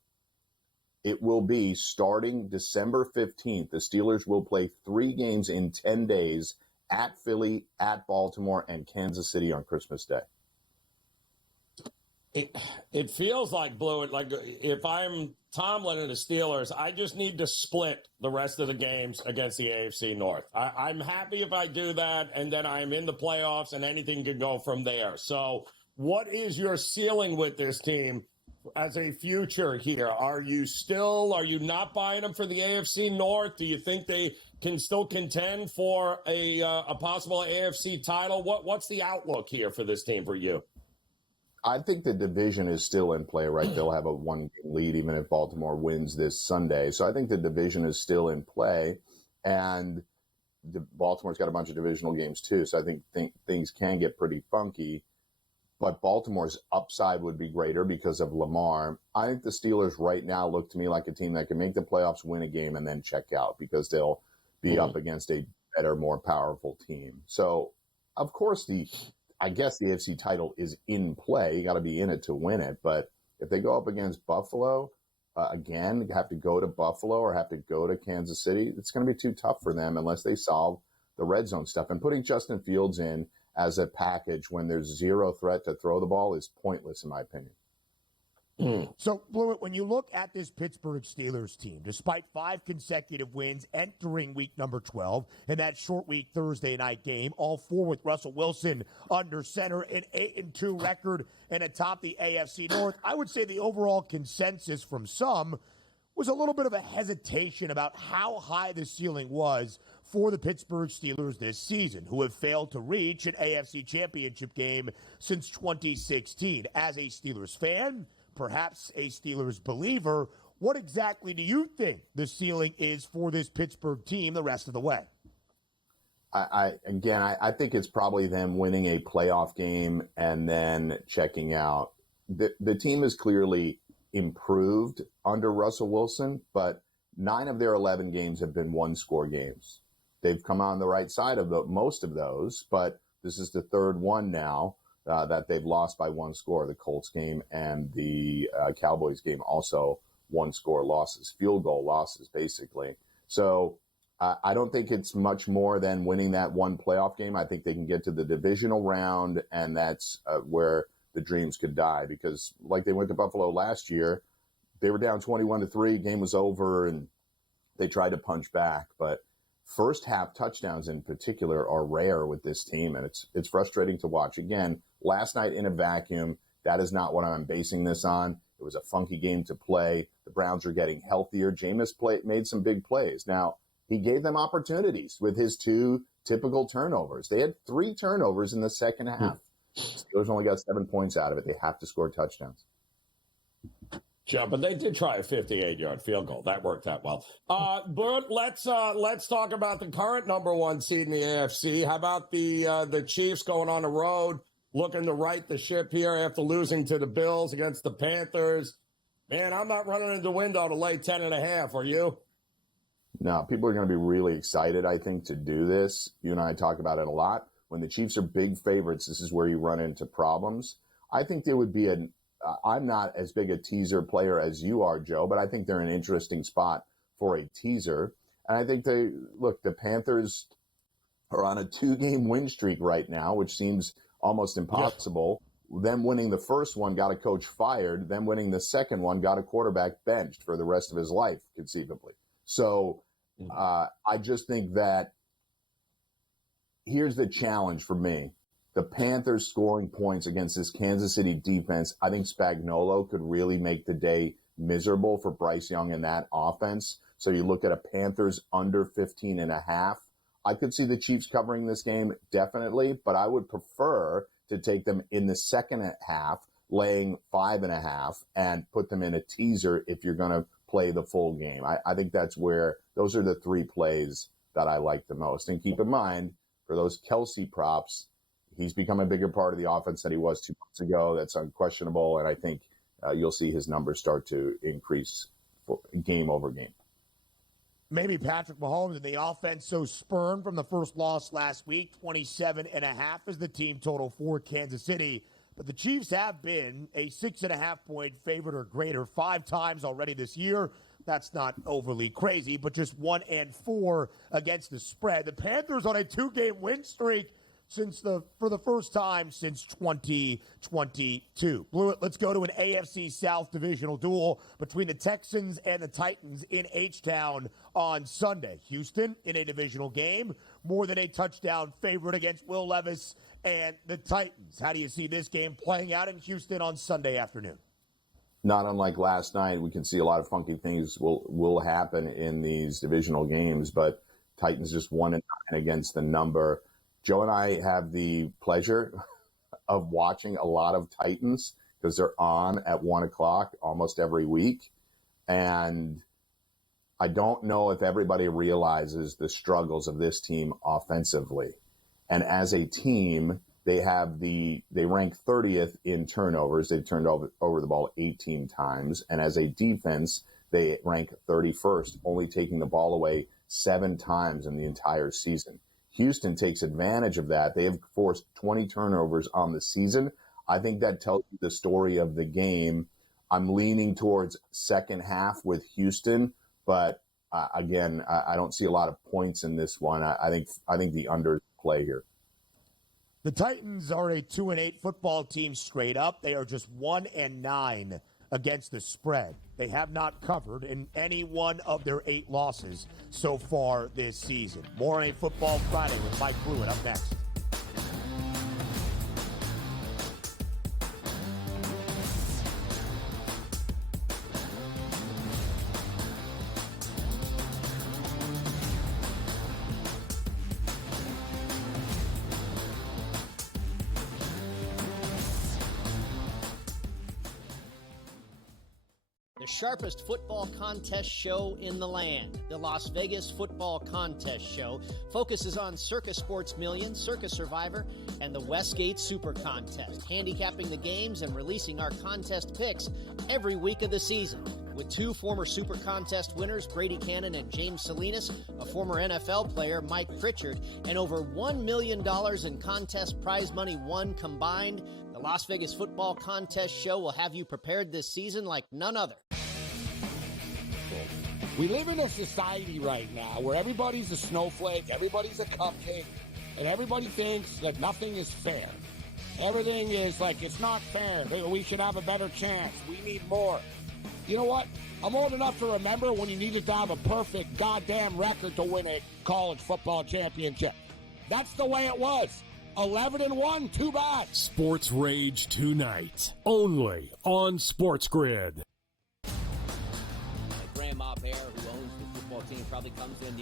it will be starting December 15th. The Steelers will play 3 games in 10 days at Philly, at Baltimore, and Kansas City on Christmas Day. It feels like, Blewitt, like if I'm Tomlin and the Steelers, I just need to split the rest of the games against the AFC North. I'm happy if I do that, and then I'm in the playoffs, and anything can go from there. So what is your ceiling with this team as a future here? Are you not buying them for the AFC North? Do you think they can still contend for a possible AFC title? What's the outlook here for this team for you? I think the division is still in play, right? They'll have a 1-game lead even if Baltimore wins this Sunday. So I think the division is still in play. And Baltimore's got a bunch of divisional games too. So I think things can get pretty funky. But Baltimore's upside would be greater because of Lamar. I think the Steelers right now look to me like a team that can make the playoffs, win a game, and then check out because they'll be up against a better, more powerful team. So, of course, I guess the AFC title is in play. You got to be in it to win it. But if they go up against Buffalo, again, have to go to Buffalo or have to go to Kansas City, it's going to be too tough for them unless they solve the red zone stuff. And putting Justin Fields in as a package when there's zero threat to throw the ball is pointless, in my opinion. So, Blewitt, when you look at this Pittsburgh Steelers team, despite 5 consecutive wins entering week number 12 in that short week Thursday night game, all 4 with Russell Wilson under center, an 8-2 record and atop the AFC North, I would say the overall consensus from some was a little bit of a hesitation about how high the ceiling was for the Pittsburgh Steelers this season, who have failed to reach an AFC championship game since 2016. As a Steelers fan, perhaps a Steelers believer, what exactly do you think the ceiling is for this Pittsburgh team the rest of the way? I think it's probably them winning a playoff game and then checking out. The team is clearly improved under Russell Wilson, but 9 of their 11 games have been 1-score games. They've come on the right side of most of those, but this is the 3rd one now that they've lost by 1 score. The Colts game and the Cowboys game also 1-score losses, field goal losses, basically. So I don't think it's much more than winning that one playoff game. I think they can get to the divisional round, and that's where the dreams could die because like they went to Buffalo last year, they were down 21-3, game was over, and they tried to punch back. But first half touchdowns in particular are rare with this team, and it's frustrating to watch. Again, last night in a vacuum, that is not what I'm basing this on. It was a funky game to play. The Browns are getting healthier. Jameis made some big plays. Now, he gave them opportunities with his 2 typical turnovers. They had 3 turnovers in the second half. Steelers only got 7 points out of it. They have to score touchdowns. Yeah, but they did try a 58-yard field goal. That worked out well. Bert, let's talk about the current number 1 seed in the AFC. How about the Chiefs going on the road, looking to right the ship here after losing to the Bills against the Panthers? Man, I'm not running in the window to lay 10.5. Are you? No, people are going to be really excited, I think, to do this. You and I talk about it a lot. When the Chiefs are big favorites, this is where you run into problems. I think there would be I'm not as big a teaser player as you are, Joe, but I think they're an interesting spot for a teaser. And I think the Panthers are on a 2-game win streak right now, which seems almost impossible. Yeah. Them winning the first one got a coach fired. Them winning the second one got a quarterback benched for the rest of his life, conceivably. So I just think that here's the challenge for me. The Panthers scoring points against this Kansas City defense, I think Spagnuolo could really make the day miserable for Bryce Young in that offense. So you look at a Panthers under 15.5. I could see the Chiefs covering this game, definitely, but I would prefer to take them in the second half, laying 5.5, and put them in a teaser if you're going to play the full game. I think that's where those are the 3 plays that I like the most. And keep in mind, for those Kelce props, he's become a bigger part of the offense than he was 2 months ago. That's unquestionable, and I think you'll see his numbers start to increase game over game. Maybe Patrick Mahomes and the offense so spurned from the first loss last week, 27.5 is the team total for Kansas City. But the Chiefs have been a 6.5-point favorite or greater 5 times already this year. That's not overly crazy, but just 1-4 against the spread. The Panthers on a 2-game win streak for the first time since 2022. Blewitt, let's go to an AFC South divisional duel between the Texans and the Titans in H-Town on Sunday. Houston in a divisional game, more than a touchdown favorite against Will Levis and the Titans. How do you see this game playing out in Houston on Sunday afternoon? Not unlike last night, we can see a lot of funky things will happen in these divisional games, but Titans just 1-9 against the number. Joe and I have the pleasure of watching a lot of Titans because they're on at 1 o'clock almost every week. And I don't know if everybody realizes the struggles of this team offensively. And as a team, they rank 30th in turnovers. They've turned over the ball 18 times. And as a defense, they rank 31st, only taking the ball away 7 times in the entire season. Houston takes advantage of that. They have forced 20 turnovers on the season. I think that tells you the story of the game. I'm leaning towards second half with Houston, but again, I don't see a lot of points in this one. I think the under play here. The Titans are a 2-8 football team straight up. They are just 1-9 against the spread. They have not covered in any one of their 8 losses so far this season. More on a Football Friday with Mike Blewitt up next. The sharpest football contest show in the land, the Las Vegas Football Contest Show, focuses on Circus Sports Million, Circus Survivor, and the Westgate Super Contest, handicapping the games and releasing our contest picks every week of the season. With 2 former Super Contest winners, Brady Cannon and James Salinas, a former NFL player, Mike Pritchard, and over $1 million in contest prize money won combined, the Las Vegas Football Contest Show will have you prepared this season like none other. We live in a society right now where everybody's a snowflake, everybody's a cupcake, and everybody thinks that nothing is fair. Everything is like, it's not fair. We should have a better chance. We need more. You know what? I'm old enough to remember when you needed to have a perfect goddamn record to win a college football championship. That's the way it was. 11-1, too bad. Sports Rage tonight, only on SportsGrid. Grandma Bear, who owns the football team, probably comes in,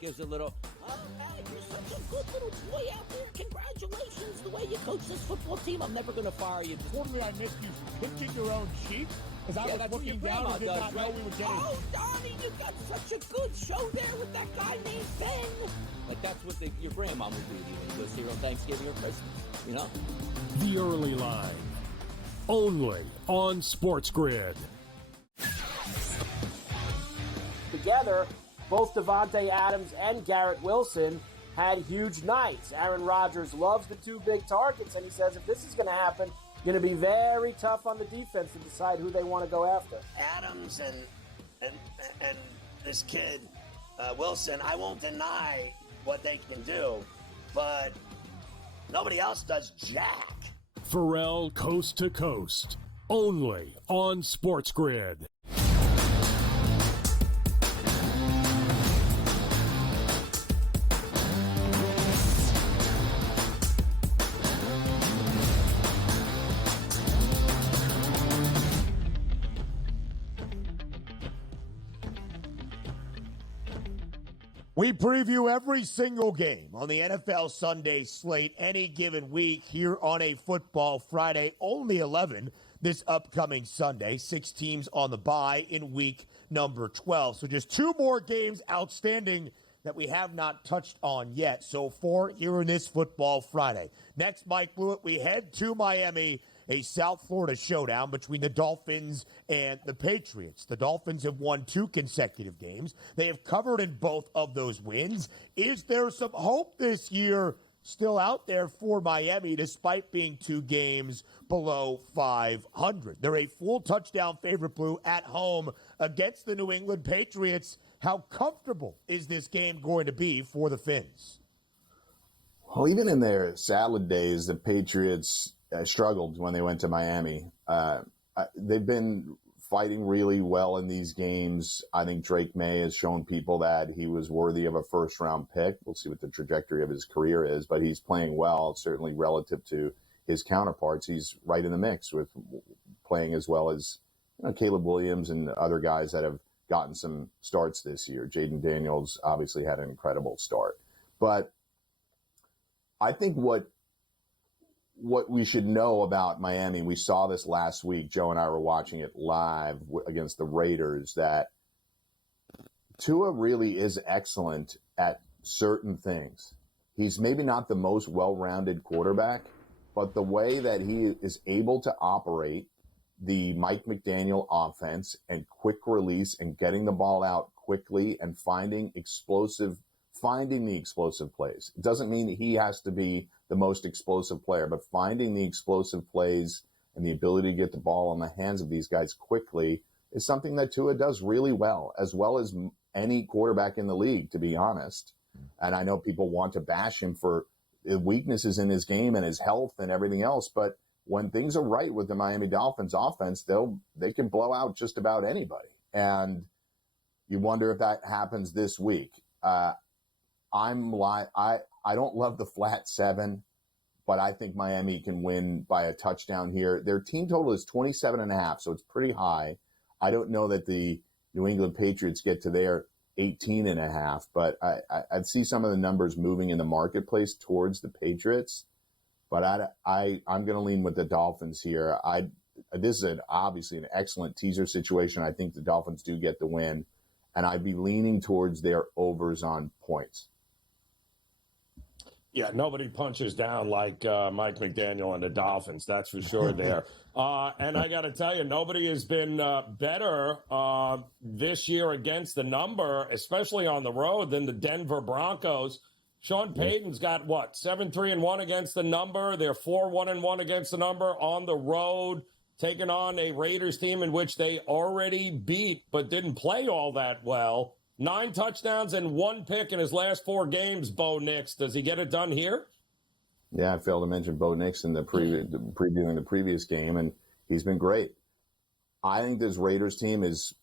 gives a little, oh, hey, you're such a good little boy out there. Congratulations, the way you coach this football team. I'm never going to fire you. Totally, I missed you pinching your own cheek as I was looking down and did not know we were getting. Oh, Donnie, you got such a good show there with that guy named Ben. Like, that's what your grandma would do to you when you go see her on Thanksgiving or Christmas, you know? The Early Line, only on SportsGrid. Together, both Davante Adams and Garrett Wilson had huge nights. Aaron Rodgers loves the 2 big targets, and he says if this is going to happen, going to be very tough on the defense to decide who they want to go after. Adams and this kid Wilson, I won't deny what they can do, but nobody else does jack. Pharrell Coast to Coast, only on SportsGrid. We preview every single game on the NFL Sunday slate any given week here on a Football Friday. Only 11 this upcoming Sunday. 6 teams on the bye in week number 12. So just 2 more games outstanding that we have not touched on yet so far here in this Football Friday. Next, Mike Blewitt, we head to Miami, a South Florida showdown between the Dolphins and the Patriots. The Dolphins have won 2 consecutive games. They have covered in both of those wins. Is there some hope this year still out there for Miami despite being 2 games below 500. They're a full touchdown favorite, Blue, at home against the New England Patriots. How comfortable is this game going to be for the Finns? Well, even in their salad days, the Patriots struggled when they went to Miami. They've been fighting really well in these games. I think Drake May has shown people that he was worthy of a first-round pick. We'll see what the trajectory of his career is, but he's playing well, certainly relative to his counterparts. He's right in the mix with playing as well as Caleb Williams and other guys that have gotten some starts this year. Jaden Daniels obviously had an incredible start. But I think what we should know about Miami, we saw this last week. Joe and I were watching it live against the Raiders, that Tua really is excellent at certain things. He's maybe not the most well-rounded quarterback, but the way that he is able to operate the Mike McDaniel offense and quick release and getting the ball out quickly and finding the explosive plays. It doesn't mean he has to be the most explosive player, but finding the explosive plays and the ability to get the ball in the hands of these guys quickly is something that Tua does really well as any quarterback in the league, to be honest. And I know people want to bash him for the weaknesses in his game and his health and everything else, but when things are right with the Miami Dolphins offense, they can blow out just about anybody. And you wonder if that happens this week. I don't love the flat 7, but I think Miami can win by a touchdown here. Their team total is 27.5, so it's pretty high. I don't know that the New England Patriots get to their 18.5, but I'd see some of the numbers moving in the marketplace towards the Patriots. But I'm going to lean with the Dolphins here. This is obviously an excellent teaser situation. I think the Dolphins do get the win, and I'd be leaning towards their overs on points. Yeah, nobody punches down like Mike McDaniel and the Dolphins. That's for sure there. And I got to tell you, nobody has been better this year against the number, especially on the road, than the Denver Broncos. Sean Payton's got, 7-3-1 against the number. They're 4-1-1 against the number on the road, taking on a Raiders team in which they already beat but didn't play all that well. 9 touchdowns and 1 pick in his last 4 games, Bo Nix. Does he get it done here? Yeah, I failed to mention Bo Nix in the previewing the previous game, and he's been great. I think this Raiders team is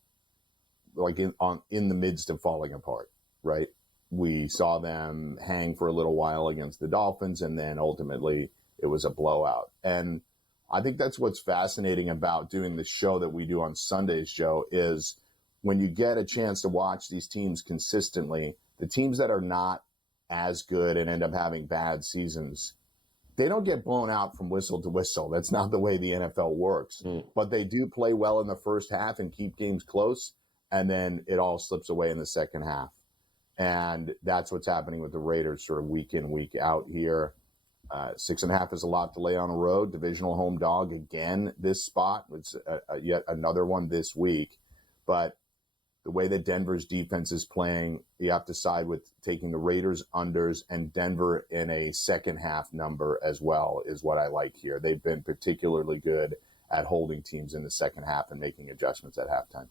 like in the midst of falling apart, right? We saw them hang for a little while against the Dolphins, and then ultimately it was a blowout. And I think that's what's fascinating about doing the show that we do on Sundays, Joe, is when you get a chance to watch these teams consistently, the teams that are not as good and end up having bad seasons, they don't get blown out from whistle to whistle. That's not the way the NFL works. But they do play well in the first half and keep games close, and then it all slips away in the second half. And that's what's happening with the Raiders sort of week in, week out here. 6.5 is a lot to lay on the road. Divisional home dog again this spot. It's yet another one this week. But the way that Denver's defense is playing, you have to side with taking the Raiders unders and Denver in a second half number as well is what I like here. They've been particularly good at holding teams in the second half and making adjustments at halftime.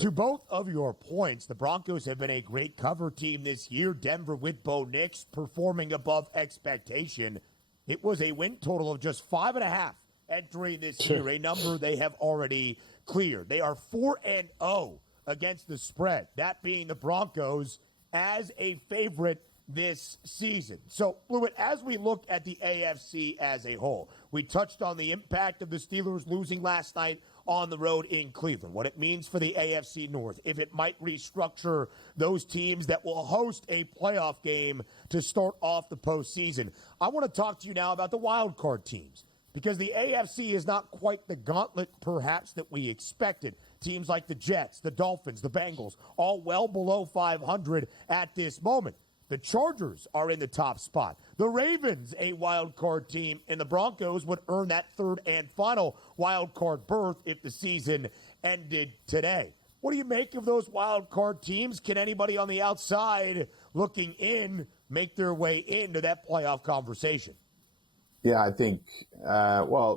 To both of your points, the Broncos have been a great cover team this year. Denver with Bo Nix performing above expectation. It was a win total of just 5.5 entering this year, a number they have already cleared. They are 4-0 against the spread, that being the Broncos as a favorite this season. So, Blewitt, as we look at the AFC as a whole, we touched on the impact of the Steelers losing last night on the road in Cleveland, what it means for the AFC North, if it might restructure those teams that will host a playoff game to start off the postseason. I want to talk to you now about the wild card teams, because the AFC is not quite the gauntlet, perhaps, that we expected. Teams like the Jets, the Dolphins, the Bengals, all well below 500 at this moment. The Chargers are in the top spot. The Ravens, a wild card team, and the Broncos would earn that third and final wild card berth if the season ended today. What do you make of those wild card teams? Can anybody on the outside looking in make their way into that playoff conversation? Yeah, I think,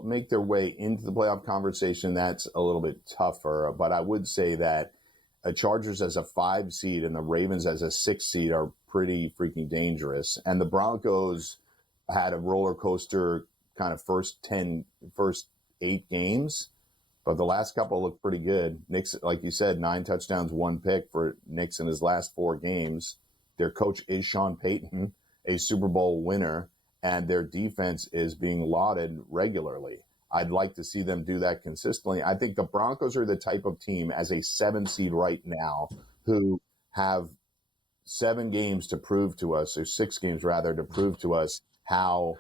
make their way into the playoff conversation, that's a little bit tougher. But I would say that Chargers as a 5 seed and the Ravens as a 6 seed are pretty freaking dangerous. And the Broncos had a roller coaster kind of first 8 games, but the last couple looked pretty good. Nick's, like you said, 9 touchdowns, 1 pick for Nick's in his last 4 games. Their coach is Sean Payton, a Super Bowl winner, and their defense is being lauded regularly. I'd like to see them do that consistently. I think the Broncos are the type of team as a 7 seed right now who have 7 games to prove to us, or 6 games rather, to prove to us how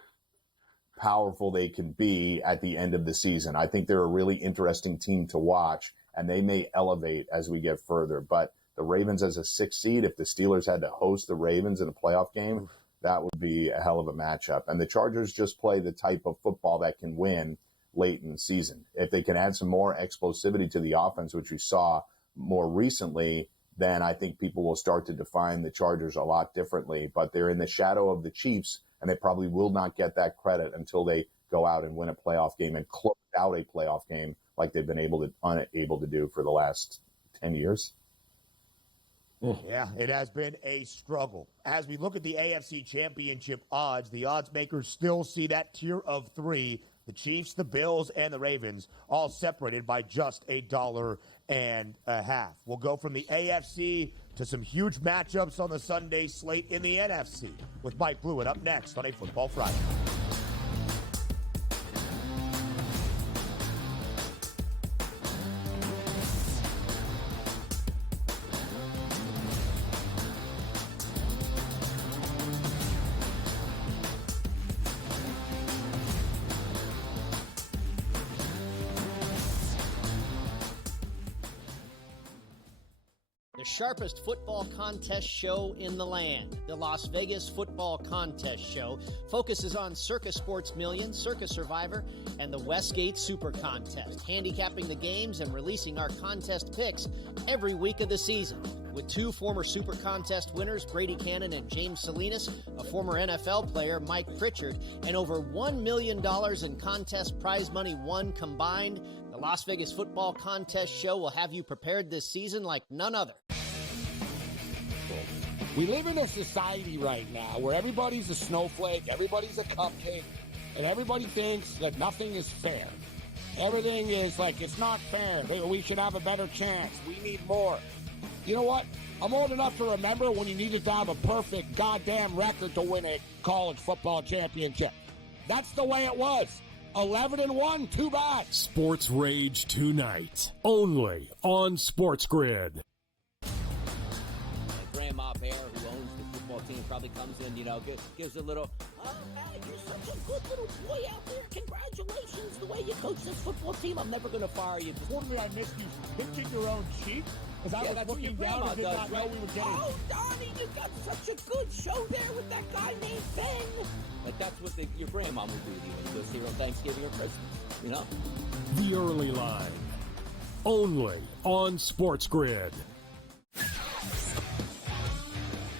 powerful they can be at the end of the season. I think they're a really interesting team to watch, and they may elevate as we get further. But the Ravens as a 6 seed, if the Steelers had to host the Ravens in a playoff game, that would be a hell of a matchup. And the Chargers just play the type of football that can win late in the season. If they can add some more explosivity to the offense, which we saw more recently, then I think people will start to define the Chargers a lot differently. But they're in the shadow of the Chiefs, and they probably will not get that credit until they go out and win a playoff game and close out a playoff game like they've been unable to do for the last 10 years. Yeah, it has been a struggle. As we look at the AFC Championship odds, the odds makers still see that tier of 3, the Chiefs, the Bills, and the Ravens, all separated by just $1.50. We'll go from the AFC to some huge matchups on the Sunday slate in the NFC with Mike Blewitt up next on a Football Friday. The sharpest football contest show in the land, the Las Vegas Football Contest Show, focuses on Circus Sports Million, Circus Survivor, and the Westgate Super Contest, handicapping the games and releasing our contest picks every week of the season. With 2 former Super Contest winners, Brady Cannon and James Salinas, a former NFL player, Mike Pritchard, and over $1 million in contest prize money won combined, the Las Vegas Football Contest Show will have you prepared this season like none other. We live in a society right now where everybody's a snowflake, everybody's a cupcake, and everybody thinks that nothing is fair. Everything is like, it's not fair. We should have a better chance. We need more. You know what? I'm old enough to remember when you needed to have a perfect goddamn record to win a college football championship. That's the way it was. 11-1, too bad. Sports Rage tonight, only on SportsGrid. Grandma Bear, who owns the football team, probably comes in, gives a little, oh, man, you're such a good little boy out there. Congratulations, the way you coach this football team. I'm never going to fire you. Fortunately, I missed you pinching your own cheek as I was looking down and did not know we were getting. Oh, Donnie, you got such a good show there with that guy named Ben. But that's what your grandma would do to you when you go see her on Thanksgiving or Christmas, The Early Line, only on SportsGrid.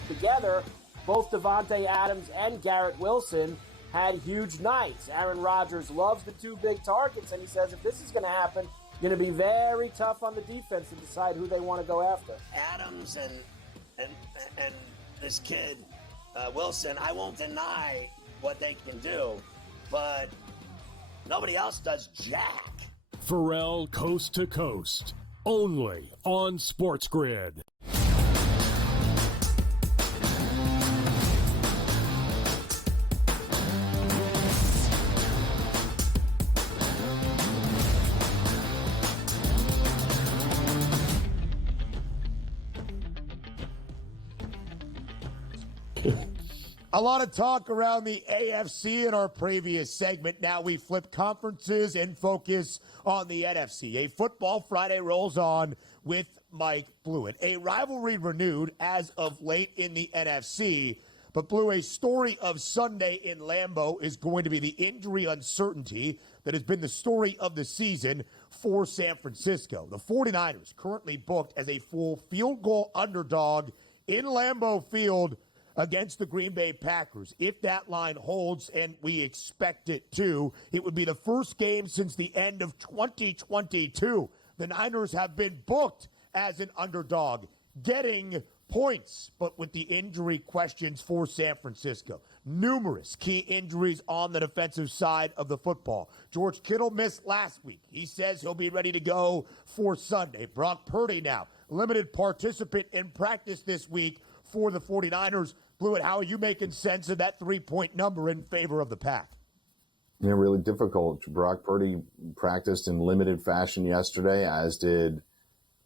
Together, both Davante Adams and Garrett Wilson had huge nights. Aaron Rodgers loves the 2 big targets, and he says if this is going to happen, going to be very tough on the defense to decide who they want to go after. Adams and this kid Wilson, I won't deny what they can do, but nobody else does jack. Pharrell Coast to Coast, only on SportsGrid. A lot of talk around the AFC in our previous segment. Now we flip conferences and focus on the NFC. A Football Friday rolls on with Mike Blewitt. A rivalry renewed as of late in the NFC. But Blue, a story of Sunday in Lambeau is going to be the injury uncertainty that has been the story of the season for San Francisco. The 49ers currently booked as a full field goal underdog in Lambeau Field against the Green Bay Packers. If that line holds, and we expect it to, it would be the first game since the end of 2022. The Niners have been booked as an underdog, getting points, but with the injury questions for San Francisco. Numerous key injuries on the defensive side of the football. George Kittle missed last week. He says he'll be ready to go for Sunday. Brock Purdy now, limited participant in practice this week for the 49ers. Blewitt, how are you making sense of that 3-point number in favor of the Pack? Yeah, really difficult. Brock Purdy practiced in limited fashion yesterday, as did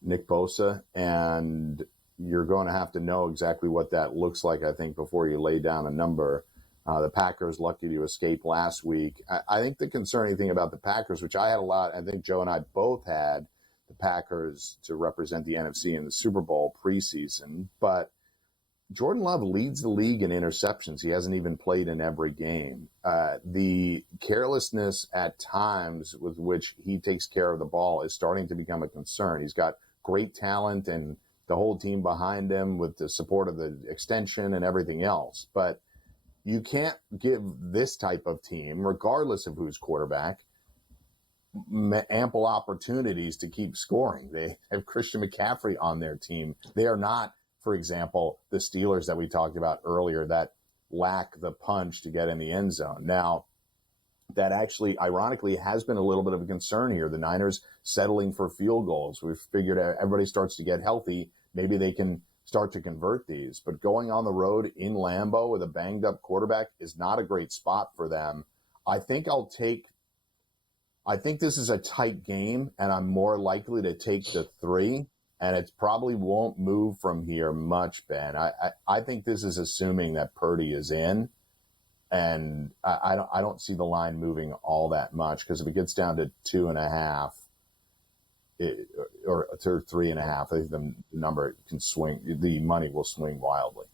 Nick Bosa, and you're going to have to know exactly what that looks like, I think, before you lay down a number. The Packers lucky to escape last week. I think the concerning thing about the Packers, which I had a lot, I think Joe and I both had the Packers to represent the NFC in the Super Bowl preseason, but Jordan Love leads the league in interceptions. He hasn't even played in every game. The carelessness at times with which he takes care of the ball is starting to become a concern. He's got great talent and the whole team behind him with the support of the extension and everything else. But you can't give this type of team, regardless of who's quarterback, ample opportunities to keep scoring. They have Christian McCaffrey on their team. They are not, for example, the Steelers that we talked about earlier that lack the punch to get in the end zone. Now, that actually, ironically, has been a little bit of a concern here. The Niners settling for field goals. We've figured everybody starts to get healthy. Maybe they can start to convert these. But going on the road in Lambeau with a banged-up quarterback is not a great spot for them. I think this is a tight game, and I'm more likely to take the 3. And it probably won't move from here much, Ben. I think this is assuming that Purdy is in, and I don't see the line moving all that much, because if it gets down to 2.5 or to 3.5, I think the number can swing. The money will swing wildly.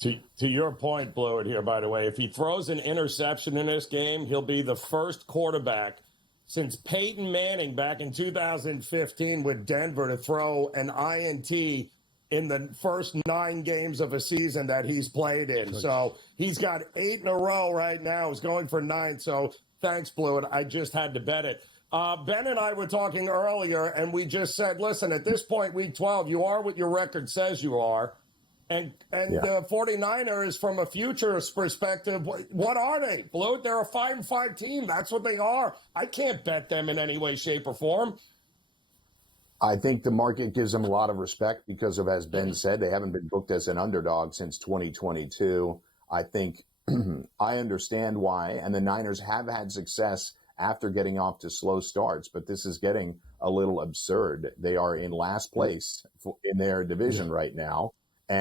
To your point, Blewitt, here, by the way, if he throws an interception in this game, he'll be the first quarterback since Peyton Manning back in 2015 with Denver to throw an INT in the first 9 games of a season that he's played in. So he's got 8 in a row right now. He's going for 9. So thanks, Blewitt. I just had to bet it. Ben and I were talking earlier, and we just said, listen, at this point, week 12, you are what your record says you are. And the 49ers, from a futures perspective, what are they? Blewitt, they're a 5-5 team. That's what they are. I can't bet them in any way, shape, or form. I think the market gives them a lot of respect because of, as Ben said, they haven't been booked as an underdog since 2022. I think I understand why, and the Niners have had success after getting off to slow starts, but this is getting a little absurd. They are in last place in their division right now.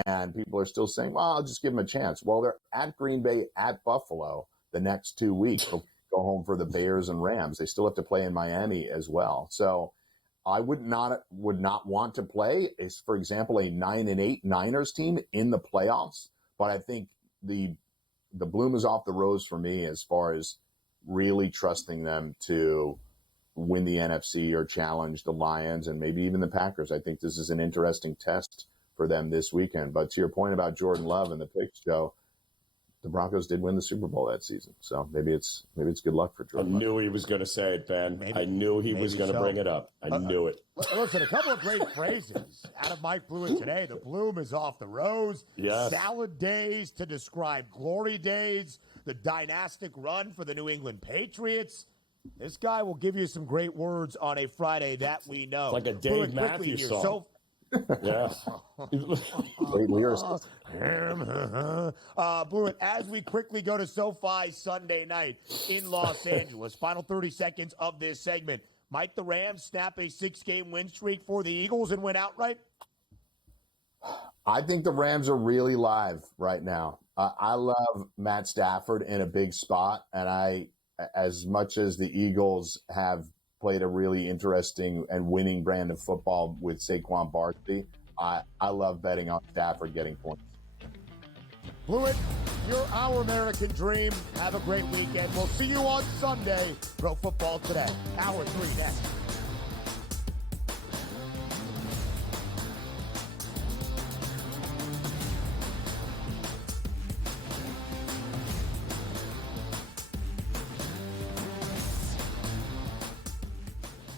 And people are still saying, well, I'll just give them a chance. Well, they're at Green Bay, at Buffalo the next 2 weeks. They'll go home for the Bears and Rams. They still have to play in Miami as well. So I would not want to play, for example, a 9-8 Niners team in the playoffs. But I think the bloom is off the rose for me as far as really trusting them to win the NFC or challenge the Lions and maybe even the Packers. I think this is an interesting test for them this weekend. But to your point about Jordan Love and the picks, Joe, the Broncos did win the Super Bowl that season. So maybe it's good luck for Jordan Love. I knew he was going to say it, Ben. I knew he was going to bring it up. I knew it. Listen, a couple of great phrases out of Mike Blewitt today. The bloom is off the rose. Yes. Salad days to describe glory days. The dynastic run for the New England Patriots. This guy will give you some great words on a Friday that we know. It's like a Dave Matthews song. Yeah. Great lyricist. Blewitt, as we quickly go to SoFi Sunday night in Los Angeles, final 30 seconds of this segment. Might the Rams snap a 6-game win streak for the Eagles and win outright? I think the Rams are really live right now. I love Matt Stafford in a big spot, and as much as the Eagles have played a really interesting and winning brand of football with Saquon Barkley, I love betting on Stafford getting points. Blewitt, you're our American dream. Have a great weekend. We'll see you on Sunday. Pro Football Today. Hour 3 next.